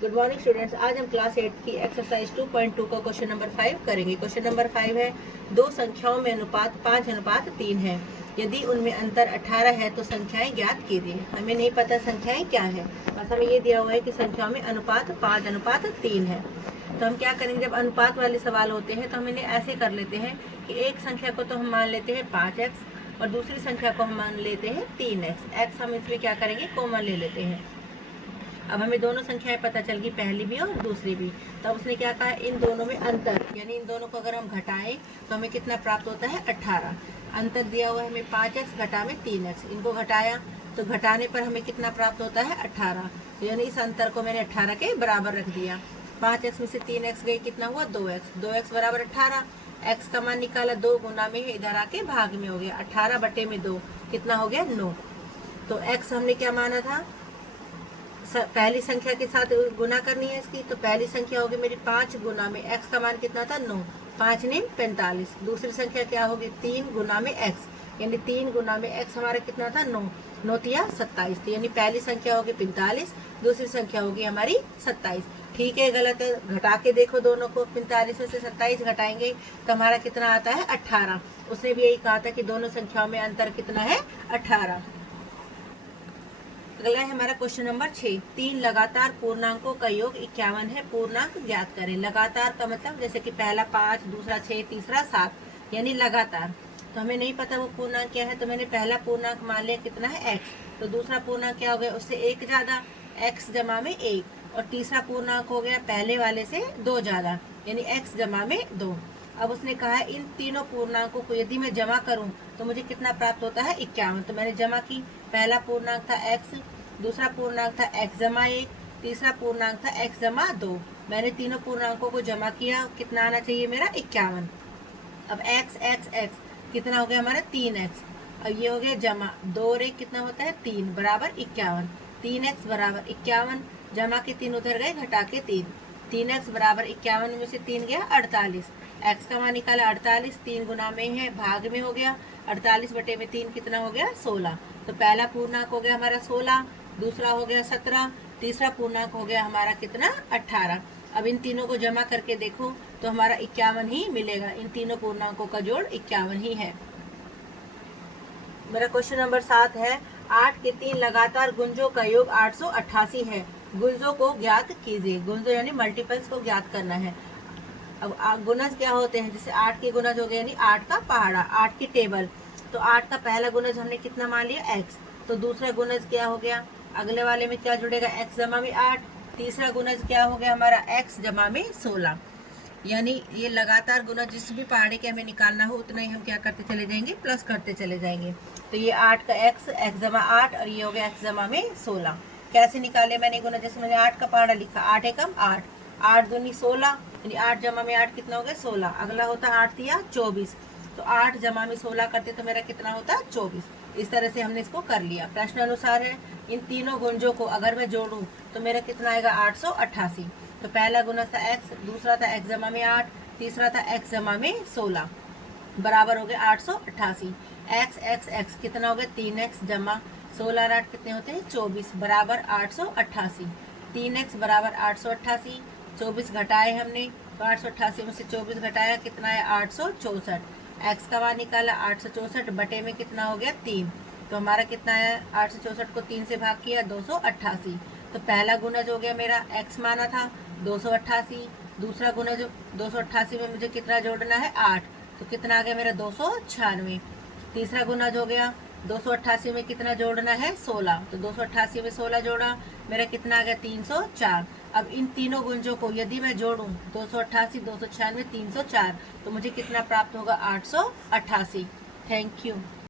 Good morning students. आज हम class 8 की एक्सरसाइज 2.2 का क्वेश्चन नंबर 5 करेंगे। क्वेश्चन नंबर 5 है, दो संख्याओं में अनुपात 5:3 है। यदि उनमें अंतर 18 है तो संख्याएं ज्ञात कीजिए। हमें नहीं पता संख्याएं क्या है, बस हमें ये दिया हुआ है कि संख्याओं में अनुपात 5:3 है। तो हम क्या करेंगे, जब अनुपात वाले सवाल होते हैं तो हम इन्हें ऐसे कर लेते हैं कि एक संख्या को तो हम मान लेते हैं 5x और दूसरी संख्या को हम मान लेते हैं 3x। x हम इसमें क्या करेंगे, कॉमन ले लेते हैं। अब हमें दोनों संख्याएं पता चल गई, पहली भी और दूसरी भी। तो अब उसने क्या कहा, इन दोनों में अंतर, यानी इन दोनों को अगर हम घटाएं तो हमें कितना प्राप्त होता है, 18। अंतर दिया हुआ है हमें 5x घटा में 3x, इनको घटाया तो घटाने पर हमें कितना प्राप्त होता है, 18। तो यानी इस अंतर को मैंने 18 के बराबर रख दिया। 5x में से 3x गई, कितना हुआ 2x, 2x बराबर 18। x का मान निकाला, 2 गुना में है, इधर आके भाग में हो गया, 18 बटे में 2 कितना हो गया, 9। तो x हमने क्या माना था, पहली संख्या के साथ गुना करनी है इसकी, तो पहली संख्या होगी मेरी 5 गुना में x का मान कितना था, 9, 5 ने 45। दूसरी संख्या क्या होगी, 3 गुना में x, यानी 3 गुना में x हमारा कितना था, 9, 9 तिया 27। तो यानी पहली संख्या होगी 45, दूसरी संख्या होगी हमारी 27। ठीक है, गलत है, घटा के देखो दोनों को। 45 में से 27 घटाएंगे तो हमारा कितना आता है, 18। उसने भी यही कहा था कि दोनों संख्याओं में अंतर कितना है, 18। अगला है हमारा क्वेश्चन नंबर 6। 3 लगातार पूर्णांकों का योग 51 है, पूर्णांक ज्ञात करें। लगातार का मतलब जैसे कि पहला 5, दूसरा 6, तीसरा 7, यानी लगातार। तो हमें नहीं पता वो पूर्णांक क्या है, तो मैंने पहला पूर्णांक मान लिया कितना है, x। तो दूसरा पूर्णांक क्या हो गया, उससे 1 ज्यादा, x जमा में 1। और तीसरा पूर्णांक हो गया पहले वाले से 2 ज्यादा, यानी x जमा में 2। अब उसने कहा है इन तीनों पूर्णांकों को यदि मैं जमा करूं तो मुझे कितना प्राप्त होता है, 51। तो मैंने जमा की, पहला पूर्णांक था x, दूसरा पूर्णांक था x जमा 1, तीसरा पूर्णांक था x जमा 2। मैंने तीनों पूर्णांकों को जमा किया, कितना आना चाहिए मेरा, 51। अब x x x कितना हो गया हमारा, 3x। अब ये हो गया जमा 2 और 1 कितना होता है, 3 बराबर 51। 3x बराबर 51, जमा के 3 उधर गए, घटा के 3, 3x बराबर 51 में से 3 गया 48। x का मान निकाला 48, 3 गुना में है, भाग में हो गया, 48 बटे में 3 कितना हो गया, 16। तो पहला पूर्णांक हो गया हमारा 16, दूसरा हो गया 17, तीसरा पूर्णांक हो गया हमारा कितना, 18। अब इन तीनों को जमा करके देखो तो हमारा 51 ही मिलेगा। इन तीनों पूर्णांकों का जोड़ 51 ही है। मेरा क्वेश्चन नंबर 7 है, 8 के 3 लगातार गुंजों का योग 888 है। गुंजों को ज्ञात कीजिए। गुंजों यानी मल्टीपल्स को ज्ञात करना है। अब गुणज क्या होते हैं, जैसे 8 के गुणज हो गए, यानी 8 का पहाड़ा, 8 की टेबल। तो 8 का पहला गुणज हमने कितना मान लिया, x। तो दूसरा गुणज क्या हो गया, अगले वाले में क्या जुड़ेगा, x जमा में 8। तीसरा गुणज क्या हो गया हमारा, x जमा में 16। यानी ये लगातार गुणज जिस भी पहाड़े के हमें निकालना हो उतना ही हम क्या करते चले जाएंगे, प्लस करते चले जाएंगे। तो ये 8 का x जमा 8 और ये हो गया x जमा में 16। कैसे निकाले मैंने गुणज, जैसे मैंने 8 का पहाड़ा लिखा, 8 एकम 8, 8 दूनी 16, यानी 8 जमा में 8 कितना हो गया, 16। अगला होता 8 तिया 24, तो 8 जमा में 16 करते तो मेरा कितना होता, 24। इस तरह से हमने इसको कर लिया। प्रश्न अनुसार है, इन तीनों गुंजों को अगर मैं जोड़ूं तो मेरा कितना आएगा, 888। तो पहला गुणज था x, दूसरा था x जमा में 8, तीसरा था x जमा में 16, बराबर हो गया 888। x x x कितना हो गया, 3x जमा 16 और 8 कितने होते हैं, 24, बराबर 888। 3x बराबर 888, 24 घटाए हमने, तो 888 में से 24 घटाया, कितना है, 864। x का मान निकाला, 864 बटे में कितना हो गया, 3। तो हमारा कितना है, 864 को 3 से भाग किया, 288। तो पहला गुणज हो गया मेरा, x माना था 288, दूसरा गुणज 288 में मुझे कितना जोड़ना है, 8। तो कितना आ गया मेरा, 296। तीसरा गुणज हो गया, 288 में कितना जोड़ना है, 16। तो 288 में 16 जोड़ा, मेरा कितना आ गया, 304। अब इन तीनों गुंजों को यदि मैं जोड़ूं, 288, 296, 304, तो मुझे कितना प्राप्त होगा, 888। Thank you.